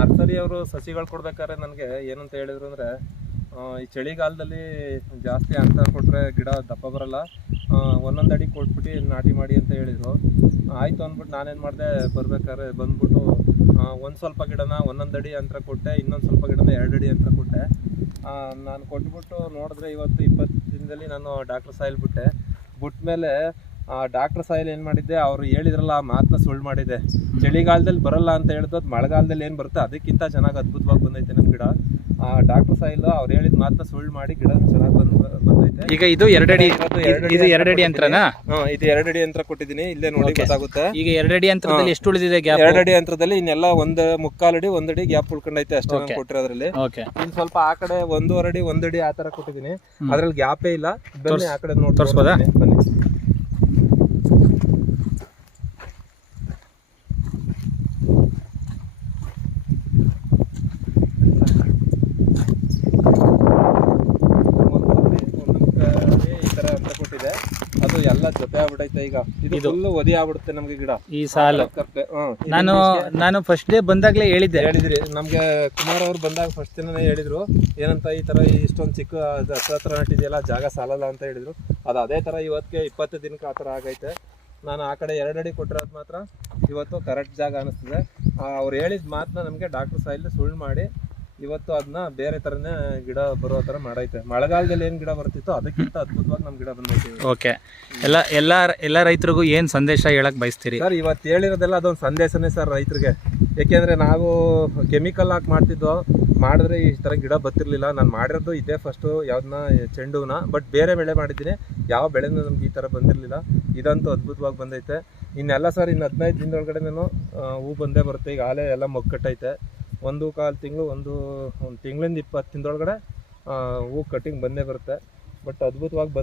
Nursery ಅವರು ಸಸಿಗಳು ಕೊಡ್ಬೇಕಾದ್ರೆ ನನಗೆ ಏನಂತ ಹೇಳಿದ್ರು ಅಂದರೆ, ಈ ಚಳಿಗಾಲದಲ್ಲಿ ಜಾಸ್ತಿ ಅಂತರ ಕೊಟ್ಟರೆ ಗಿಡ ದಪ್ಪ ಬರಲ್ಲ, ಒಂದೊಂದು ಅಡಿ ಕೊಟ್ಬಿಟ್ಟು ನಾಟಿ ಮಾಡಿ ಅಂತ ಹೇಳಿದರು. ಆಯಿತು ಅಂದ್ಬಿಟ್ಟು ನಾನೇನು ಮಾಡಿದೆ, ಬರ್ಬೇಕಾದ್ರೆ ಬಂದ್ಬಿಟ್ಟು ಒಂದು ಸ್ವಲ್ಪ ಗಿಡನ ಒಂದೊಂದು ಅಡಿ ಅಂತರ ಕೊಟ್ಟೆ, ಇನ್ನೊಂದು ಸ್ವಲ್ಪ ಗಿಡನ 2 ಅಡಿ ಅಂತರ ಕೊಟ್ಟೆ. ನಾನು ಕೊಟ್ಬಿಟ್ಟು ನೋಡಿದ್ರೆ ಇವತ್ತು 20 ದಿನದಲ್ಲಿ ನಾನು ಡಾಕ್ಟರ್ ಸಾಯಿಲ್ ಬಿಟ್ಮೇಲೆ ಡಾಕ್ಟರ್ ಸಾಯಿಲ್ ಏನು ಮಾಡಿದ್ದೆ, ಅವರು ಹೇಳಿದ್ರಲ್ಲ ಆ ಮಾತನ್ನ ಸುಳ್ಳು ಮಾಡಿದೆ. ಚಳಿಗಾಲದಲ್ಲಿ ಬರಲ್ಲ ಅಂತ ಹೇಳಿದ್ದು, ಅದು ಮಳೆಗಾಲದಲ್ಲಿ ಏನು ಬರುತ್ತೆ ಅದಕ್ಕಿಂತ ಚೆನ್ನಾಗಿ ಅದ್ಭುತವಾಗಿ ಬಂದೈತೆ ನಮ್ಮ ಗಿಡ. ಡಾಕ್ಟರ್ ಸಾಯಿಲ್ ಅವ್ರು ಹೇಳಿದ ಮಾತನ್ನ ಸುಳ್ಳು ಮಾಡಿ ಗಿಡ ಚೆನ್ನಾಗಿ ಬಂದೈತೆ. ಈಗ ಇದು 2 ಅಡಿ, ಇದು 2 ಅಡಿ ಅಂತರನಾ? ಇದು 2 ಅಡಿ ಅಂತರ ಕೊಟ್ಟಿದ್ದೀನಿ, ಇಲ್ಲೇ ನೋಡಿ ಗೊತ್ತಾಗುತ್ತೆ. ಈಗ 2 ಅಡಿ ಅಂತರದಲ್ಲಿ ಎಷ್ಟು ಉಳಿದಿದೆ ಗ್ಯಾಪ್? 2 ಅಡಿ ಅಂತರದಲ್ಲಿ ಇನ್ನೆಲ್ಲ 1.25 ಅಡಿ 1 ಅಡಿ ಗ್ಯಾಪ್ ಉಳ್ಕೊಂಡೈತೆ ಅಷ್ಟೇ ನಾನು ಕೊಟ್ಟಿರೋದ್ರಲ್ಲಿ. ಇನ್ನು ಸ್ವಲ್ಪ ಆ ಕಡೆ 1.25 ಅಡಿ 1 ಅಡಿ ಆ ತರ ಕೊಟ್ಟಿದ್ದೀನಿ, ಅದ್ರಲ್ಲಿ ಗ್ಯಾಪೇ ಇಲ್ಲ. ಬನ್ನಿ ಆ ಕಡೆ ನೋಡಿ ತೋರಿಸ್ಬೋದಾ? ಬನ್ನಿ. ಅದು ಎಲ್ಲ ಜೊತೆ ಆಗ್ಬಿಟ್ಟೈತೆ. ಈಗ ಇದು ಫುಲ್ ಒದಿ ಆಗ್ಬಿಡುತ್ತೆ ನಮ್ಗೆ ಗಿಡ ಈ ಸಾಲು. ನಾನು ಫಸ್ಟ್ ಡೇ ಬಂದಾಗ್ಲೇ ಹೇಳಿದ್ರಿ ನಮ್ಗೆ ಕುಮಾರ್ ಅವ್ರು ಬಂದಾಗ ಫಸ್ಟ್ ದಿನನೇ ಹೇಳಿದ್ರು, ಏನಂತ ಈ ತರ ಇಷ್ಟೊಂದು ಚಿಕ್ಕ ಹತ್ರ ನಟ್ಟಿದೆಯಲ್ಲ ಜಾಗ ಸಾಲಲ್ಲ ಅಂತ ಹೇಳಿದ್ರು. ಅದು ಅದೇ ತರ ಇವತ್ತಿಗೆ 20 ದಿನಕ್ಕೆ ಆ ತರ ಆಗೈತೆ. ನಾನು ಆ ಕಡೆ 2 ಅಡಿ ಕೊಟ್ಟಿರೋದು ಮಾತ್ರ ಇವತ್ತು ಕರೆಕ್ಟ್ ಜಾಗ ಅನಿಸ್ತದೆ. ಅವ್ರು ಹೇಳಿದ ಮಾತನ್ನ ನಮಗೆ ಡಾಕ್ಟರ್ ಸಾಯಿಲ್ ಸುಳ್ಳು ಮಾಡಿ ಇವತ್ತು ಅದನ್ನ ಬೇರೆ ತರನೇ ಗಿಡ ಬರೋ ತರ ಮಾಡೈತೆ. ಮಳೆಗಾಲದಲ್ಲಿ ಏನ್ ಗಿಡ ಬರ್ತಿತ್ತೋ ಅದಕ್ಕಿಂತ ಅದ್ಭುತವಾಗಿ ನಮ್ ಗಿಡ ಬಂದೈತೆ. ಓಕೆ, ಎಲ್ಲ ರೈತರಿಗೂ ಏನ್ ಸಂದೇಶ ಹೇಳಕ್ ಬಯಸ್ತೀರಿ ಸರ್? ಇವತ್ತು ಹೇಳಿರೋದೆಲ್ಲ ಅದೊಂದು ಸಂದೇಶನೇ ಸರ್ ರೈತರಿಗೆ. ಯಾಕೆಂದ್ರೆ ನಾವು ಕೆಮಿಕಲ್ ಹಾಕಿ ಮಾಡ್ತಿದ್ದೋ, ಮಾಡಿದ್ರೆ ಈ ತರ ಗಿಡ ಬರ್ತಿರ್ಲಿಲ್ಲ. ನಾನು ಮಾಡಿರೋದು ಇದೇ ಫಸ್ಟ್, ಯಾವ್ದನ್ನ ಚೆಂಡುನ. ಬಟ್ ಬೇರೆ ಬೆಳೆ ಮಾಡಿದ್ದೀನಿ, ಯಾವ ಬೆಳೆನೂ ನಮ್ಗೆ ಈ ತರ ಬಂದಿರಲಿಲ್ಲ. ಇದಂತೂ ಅದ್ಭುತವಾಗಿ ಬಂದೈತೆ. ಇನ್ನೆಲ್ಲ ಸರ್ ಇನ್ನು 15 ದಿನದೊಳಗಡೆ ನಾನು ಹೂ ಬಂದೇ ಬರುತ್ತೆ. ಈಗ ಆಲೆ ಎಲ್ಲ ಮೊಗ್ಗಟ್ಟೈತೆ. 1.25 ತಿಂಗಳು, ಒಂದು ತಿಂಗಳಿಂದ 20 ದಿನದೊಳಗಡೆ ಹೂ ಕಟ್ಟಿಂಗ್ ಬಂದೇ ಬರುತ್ತೆ. ಬಟ್ ಅದ್ಭುತವಾಗಿ